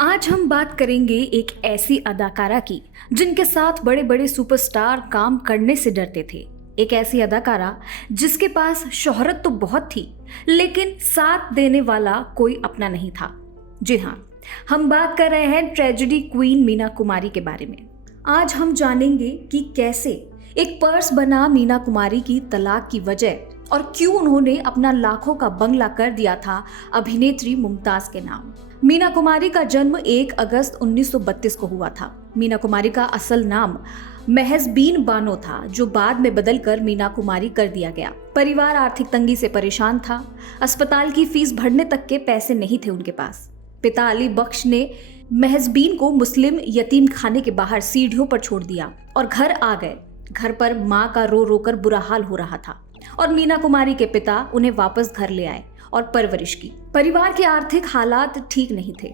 आज हम बात करेंगे एक ऐसी अदाकारा की जिनके साथ बड़े बड़े सुपरस्टार काम करने से डरते थे। एक ऐसी अदाकारा जिसके पास शोहरत तो बहुत थी लेकिन साथ देने वाला कोई अपना नहीं था। जी हाँ, हम बात कर रहे हैं ट्रेजेडी क्वीन मीना कुमारी के बारे में। आज हम जानेंगे कि कैसे एक पर्स बना मीना कुमारी की तलाक की वजह और क्यों उन्होंने अपना लाखों का बंगला कर दिया था अभिनेत्री मुमताज के नाम। मीना कुमारी का जन्म 1 अगस्त 1932 को हुआ था। मीना कुमारी का असल नाम महजबीन बानो था, जो बाद में बदलकर मीना कुमारी कर दिया गया। परिवार आर्थिक तंगी से परेशान था। अस्पताल की फीस भरने तक के पैसे नहीं थे उनके पास। पिता अली बख्श ने महजबीन को मुस्लिम यतीम खाने के बाहर सीढ़ियों पर छोड़ दिया और घर आ गए। घर पर माँ का रो रो कर बुरा हाल हो रहा था और मीना कुमारी के पिता उन्हें वापस घर ले आए और परवरिश की। परिवार के आर्थिक हालात ठीक नहीं थे,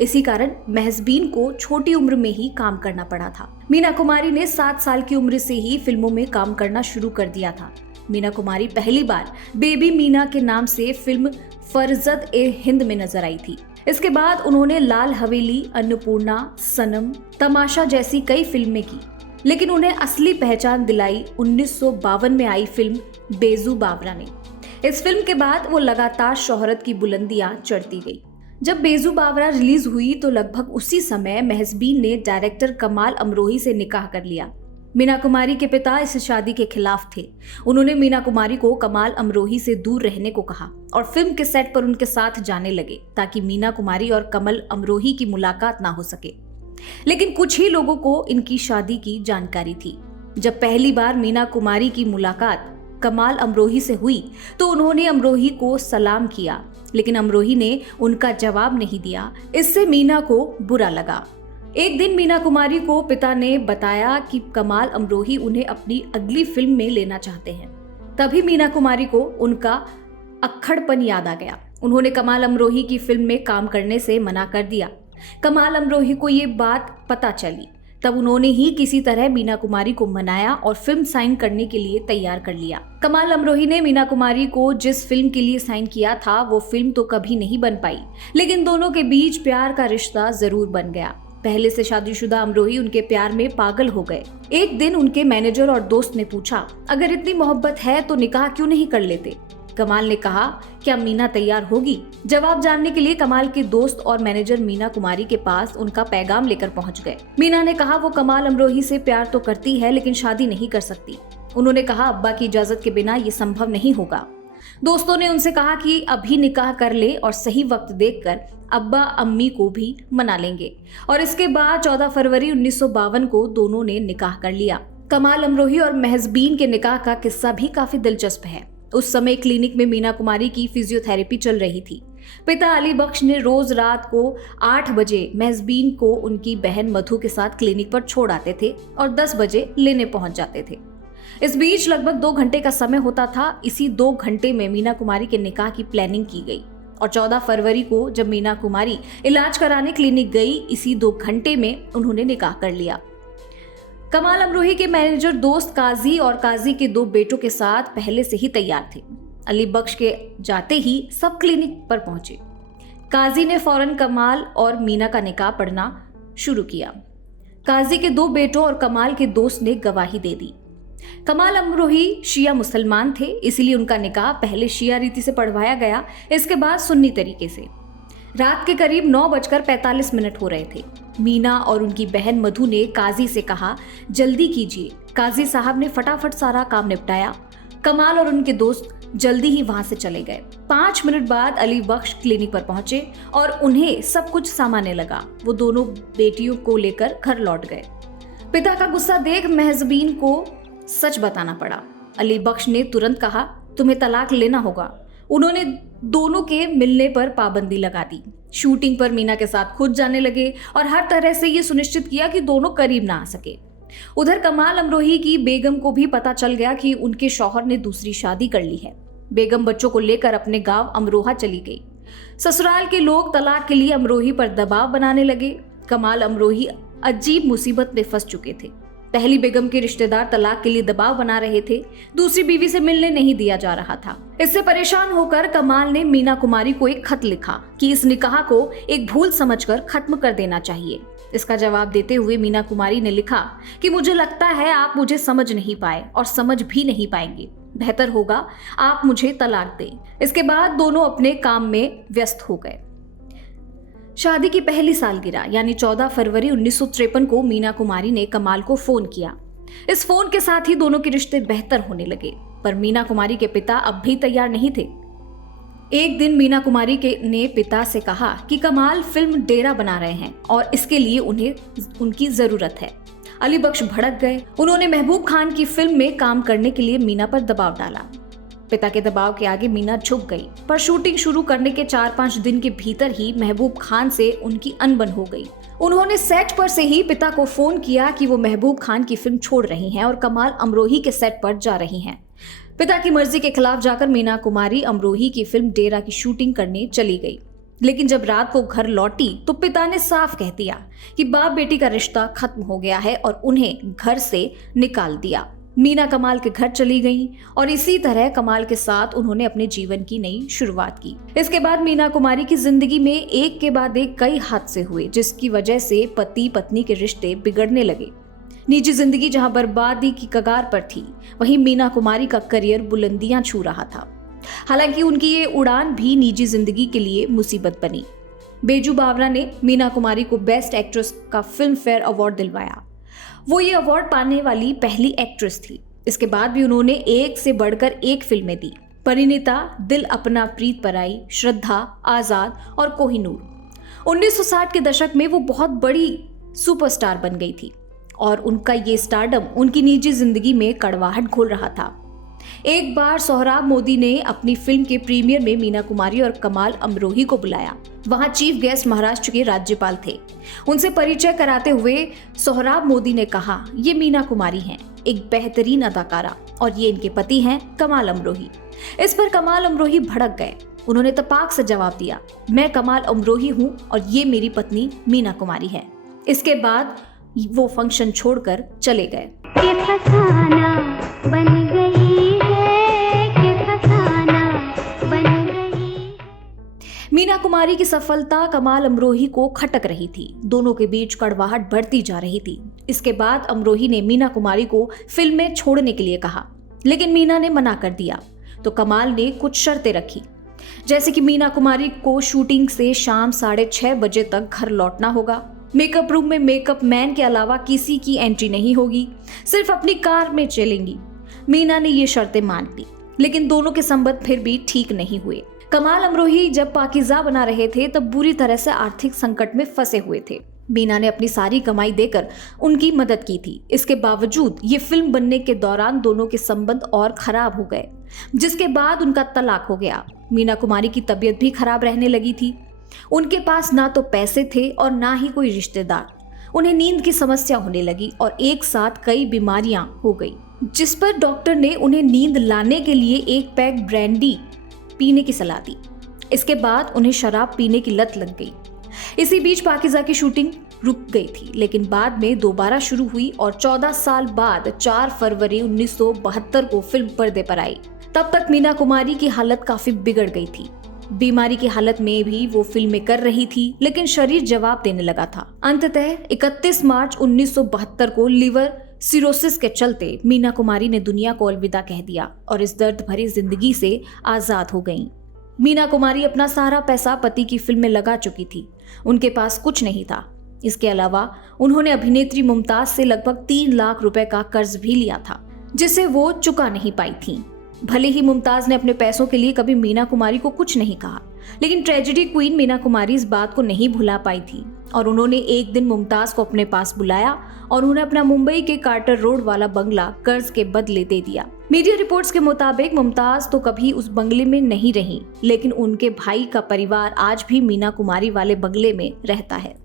इसी कारण महजबीन को छोटी उम्र में ही काम करना पड़ा था। मीना कुमारी ने 7 साल की उम्र से ही फिल्मों में काम करना शुरू कर दिया था। मीना कुमारी पहली बार बेबी मीना के नाम से फिल्म फरजद ए हिंद में नजर आई थी। इसके बाद उन्होंने लाल हवेली, अन्नपूर्णा, सनम, तमाशा जैसी कई फिल्में की, लेकिन उन्हें असली पहचान दिलाई 1952 में आई फिल्म बेजू बावरा ने। इस फिल्म के बाद वो लगातार शोहरत की बुलंदियां चढ़ती गई। जब बेजू बावरा रिलीज हुई तो लगभग उसी समय महजबीन ने डायरेक्टर कमाल अमरोही से निकाह कर लिया। मीना कुमारी के पिता इस शादी के खिलाफ थे। उन्होंने मीना कुमारी को कमाल अमरोही से दूर रहने को कहा और फिल्म के सेट पर उनके साथ जाने लगे ताकि मीना कुमारी और कमल अमरोही की मुलाकात ना हो सके। लेकिन कुछ ही लोगों को इनकी शादी की जानकारी थी। जब पहली बार मीना कुमारी की मुलाकात कमाल अमरोही से हुई तो उन्होंने अमरोही को सलाम किया, लेकिन अमरोही ने उनका जवाब नहीं दिया। इससे मीना को बुरा लगा। एक दिन मीना कुमारी को पिता ने बताया कि कमाल अमरोही उन्हें अपनी अगली फिल्म में लेना चाहते हैं। तभी मीना कुमारी को उनका अक्खड़पन याद आ गया। उन्होंने कमाल अमरोही की फिल्म में काम करने से मना कर दिया। कमाल अमरोही को ये बात पता चली, तब उन्होंने ही किसी तरह मीना कुमारी को मनाया और फिल्म साइन करने के लिए तैयार कर लिया। कमाल अमरोही ने मीना कुमारी को जिस फिल्म के लिए साइन किया था वो फिल्म तो कभी नहीं बन पाई, लेकिन दोनों के बीच प्यार का रिश्ता जरूर बन गया। पहले से शादीशुदा अमरोही उनके प्यार में पागल हो गए। एक दिन उनके मैनेजर और दोस्त ने पूछा, अगर इतनी मोहब्बत है तो निकाह क्यों नहीं कर लेते? कमाल ने कहा, क्या मीना तैयार होगी? जवाब जानने के लिए कमाल के दोस्त और मैनेजर मीना कुमारी के पास उनका पैगाम लेकर पहुंच गए। मीना ने कहा वो कमाल अमरोही से प्यार तो करती है लेकिन शादी नहीं कर सकती। उन्होंने कहा अब्बा की इजाजत के बिना ये संभव नहीं होगा। दोस्तों ने उनसे कहा कि अभी निकाह कर ले और सही वक्त देखकर अब्बा अम्मी को भी मना लेंगे, और इसके बाद 14 फरवरी 1952 को दोनों ने निकाह कर लिया। कमाल अमरोही और महजबीन के निकाह का किस्सा भी काफी दिलचस्प है। उस समय क्लिनिक में मीना कुमारी की फिजियोथेरेपी चल रही थी। पिता अली बख्श ने रोज रात को 8 बजे महजबीन को उनकी बहन मधु के साथ क्लिनिक पर छोड़ आते थे और 10 बजे लेने पहुंच जाते थे। इस बीच लगभग 2 घंटे का समय होता था। इसी 2 घंटे में मीना कुमारी के निकाह की प्लानिंग की गई और 14 फरवरी को जब मीना कुमारी इलाज कराने क्लिनिक गई, इसी 2 घंटे में उन्होंने निकाह कर लिया। कमाल अमरोही के मैनेजर दोस्त काजी और काजी के 2 बेटों के साथ पहले से ही तैयार थे। अली बख्श के जाते ही सब क्लिनिक पर पहुंचे। काजी ने फौरन कमाल और मीना का निकाह पढ़ना शुरू किया। काजी के 2 बेटों और कमाल के दोस्त ने गवाही दे दी। कमाल अमरोही शिया मुसलमान थे, इसलिए उनका निकाह पहले शिया रीति से पढ़वाया गया, इसके बाद सुन्नी तरीके से। रात के करीब 9:45 हो रहे थे। मीना और उनकी बहन मधु ने काजी से कहा, जल्दी कीजिए। काजी साहब ने फटाफट सारा काम निपटाया। कमाल और उनके दोस्त जल्दी ही वहां से चले गए। 5 मिनट बाद अली बख्श क्लिनिक पर पहुंचे और उन्हें सब कुछ सामान्य लगा। वो दोनों बेटियों को लेकर घर लौट गए। पिता का गुस्सा देख महजबीन को सच बताना पड़ा। अली बख्श ने तुरंत कहा, तुम्हें तलाक लेना होगा। उन्होंने दोनों के मिलने पर पाबंदी लगा दी। शूटिंग पर मीना के साथ खुद जाने लगे और हर तरह से ये सुनिश्चित किया कि दोनों करीब ना आ सके। उधर कमाल अमरोही की बेगम को भी पता चल गया कि उनके शौहर ने दूसरी शादी कर ली है। बेगम बच्चों को लेकर अपने गांव अमरोहा चली गई। ससुराल के लोग तलाक के लिए अमरोही पर दबाव बनाने लगे। कमाल अमरोही अजीब मुसीबत में फंस चुके थे। पहली बेगम के रिश्तेदार तलाक के लिए दबाव बना रहे थे, दूसरी बीवी से मिलने नहीं दिया जा रहा था। इससे परेशान होकर कमाल ने मीना कुमारी को एक खत लिखा कि इस निकाह को एक भूल समझकर खत्म कर देना चाहिए। इसका जवाब देते हुए मीना कुमारी ने लिखा कि मुझे लगता है आप मुझे समझ नहीं पाए और समझ भी नहीं पाएंगे, बेहतर होगा आप मुझे तलाक दें। इसके बाद दोनों अपने काम में व्यस्त हो गए। शादी की पहली सालगिरह यानी 14 फरवरी 1953 को मीना कुमारी ने कमाल को फोन किया। इस फोन के साथ ही दोनों के रिश्ते बेहतर होने लगे, पर मीना कुमारी के पिता अब भी तैयार नहीं थे। एक दिन मीना कुमारी ने पिता से कहा कि कमाल फिल्म डेरा बना रहे हैं और इसके लिए उन्हें उनकी जरूरत है। अली बख्श भड़क गए। उन्होंने महबूब खान की फिल्म में काम करने के लिए मीना पर दबाव डाला। पिता के दबाव के आगे मीना झुक गई, पर शूटिंग शुरू करने के 4-5 दिन के भीतर ही महबूब खान से उनकी अनबन हो गई। उन्होंने सेट पर से ही पिता को फोन किया कि वो महबूब खान की फिल्म छोड़ रही हैं और कमाल अमरोही के सेट पर जा रही हैं। पिता की मर्जी के खिलाफ जाकर मीना कुमारी अमरोही की फिल्म डेरा की शूटिंग करने चली गई। लेकिन जब रात को घर लौटी तो पिता ने साफ कह दिया कि बाप बेटी का रिश्ता खत्म हो गया है और उन्हें घर से निकाल दिया। मीना कमाल के घर चली गईं और इसी तरह कमाल के साथ उन्होंने अपने जीवन की नई शुरुआत की। इसके बाद मीना कुमारी की जिंदगी में एक के बाद एक कई हादसे हुए, जिसकी वजह से पति पत्नी के रिश्ते बिगड़ने लगे। निजी जिंदगी जहां बर्बादी की कगार पर थी, वहीं मीना कुमारी का करियर बुलंदियां छू रहा था। हालांकि उनकी ये उड़ान भी निजी जिंदगी के लिए मुसीबत बनी। बेजू बावरा ने मीना कुमारी को बेस्ट एक्ट्रेस का फिल्म फेयर अवार्ड दिलवाया। वो ये अवार्ड पाने वाली पहली एक्ट्रेस थी। इसके बाद भी उन्होंने एक से बढ़कर एक फिल्में दी। परिणीता, दिल अपना प्रीत पराई, श्रद्धा, आजाद और कोहिनूर। 1960 के दशक में वो बहुत बड़ी सुपरस्टार बन गई थी और उनका ये स्टारडम उनकी निजी जिंदगी में कड़वाहट घोल रहा था। एक बार सोहराब मोदी ने अपनी फिल्म के प्रीमियर में मीना कुमारी और कमाल अमरोही को बुलाया। वहां चीफ गेस्ट महाराष्ट्र के राज्यपाल थे। उनसे परिचय कराते हुए सोहराब मोदी ने कहा, ये मीना कुमारी हैं, एक बेहतरीन अदाकारा, और ये इनके पति हैं कमाल अमरोही। इस पर कमाल अमरोही भड़क गए। उन्होंने तपाक से जवाब दिया, मैं कमाल अमरोही हूँ और ये मेरी पत्नी मीना कुमारी है। इसके बाद वो फंक्शन छोड़कर चले गए। मीना कुमारी की सफलता कमाल अमरोही को खटक रही थी। दोनों के बीच कड़वाहट बढ़ती जा रही थी। इसके बाद अमरोही ने मीना कुमारी को फिल्में छोड़ने के लिए कहा, लेकिन मीना ने मना कर दिया। तो कमाल ने कुछ शर्तें रखी, जैसे कि मीना कुमारी को शूटिंग से शाम 6:30 बजे तक घर लौटना होगा। मेकअप रूम में मेकअप मैन के अलावा किसी की एंट्री नहीं होगी, सिर्फ अपनी कार में चलेंगी। मीना ने ये शर्तें मान ली, लेकिन दोनों के संबंध फिर भी ठीक नहीं हुए। कमाल अमरोही जब पाकीज़ा बना रहे थे तब बुरी तरह से आर्थिक संकट में फंसे हुए थे। मीना ने अपनी सारी कमाई देकर उनकी मदद की थी। इसके बावजूद ये फिल्म बनने के दौरान दोनों के संबंध और खराब हो गए, जिसके बाद उनका तलाक हो गया। मीना कुमारी की तबीयत भी खराब रहने लगी थी। उनके पास ना तो पैसे थे और ना ही कोई रिश्तेदार। उन्हें नींद की समस्या होने लगी और एक साथ कई बीमारियां हो गई, जिस पर डॉक्टर ने उन्हें नींद लाने के लिए एक पैक ब्रांडी पीने की सलाह दी। इसके बाद उन्हें शराब पीने की लत लग गई। इसी बीच पाकीज़ा की शूटिंग रुक गई थी, लेकिन बाद में दोबारा शुरू हुई और 14 साल बाद 4 फरवरी 1972 को फिल्म पर्दे पर आई। तब तक मीना कुमारी की हालत काफी बिगड़ गई थी। बीमारी की हालत में भी वो फिल्में कर रही थी, लेकिन शरीर जवाब देने लगा था। अंततः 31 मार्च 1972 को लिवर सिरोसिस के चलते मीना कुमारी ने दुनिया को अलविदा कह दिया और इस दर्द भरी जिंदगी से आजाद हो गईं। मीना कुमारी अपना सारा पैसा पति की फिल्म में लगा चुकी थी। उनके पास कुछ नहीं था। इसके अलावा उन्होंने अभिनेत्री मुमताज से लगभग 3 लाख रुपए का कर्ज भी लिया था, जिसे वो चुका नहीं पाई थी। भले ही मुमताज ने अपने पैसों के लिए कभी मीना कुमारी को कुछ नहीं कहा, लेकिन ट्रेजेडी क्वीन मीना कुमारी इस बात को नहीं भुला पाई थी और उन्होंने एक दिन मुमताज को अपने पास बुलाया और उन्हें अपना मुंबई के कार्टर रोड वाला बंगला कर्ज के बदले दे दिया। मीडिया रिपोर्ट्स के मुताबिक मुमताज तो कभी उस बंगले में नहीं रही, लेकिन उनके भाई का परिवार आज भी मीना कुमारी वाले बंगले में रहता है।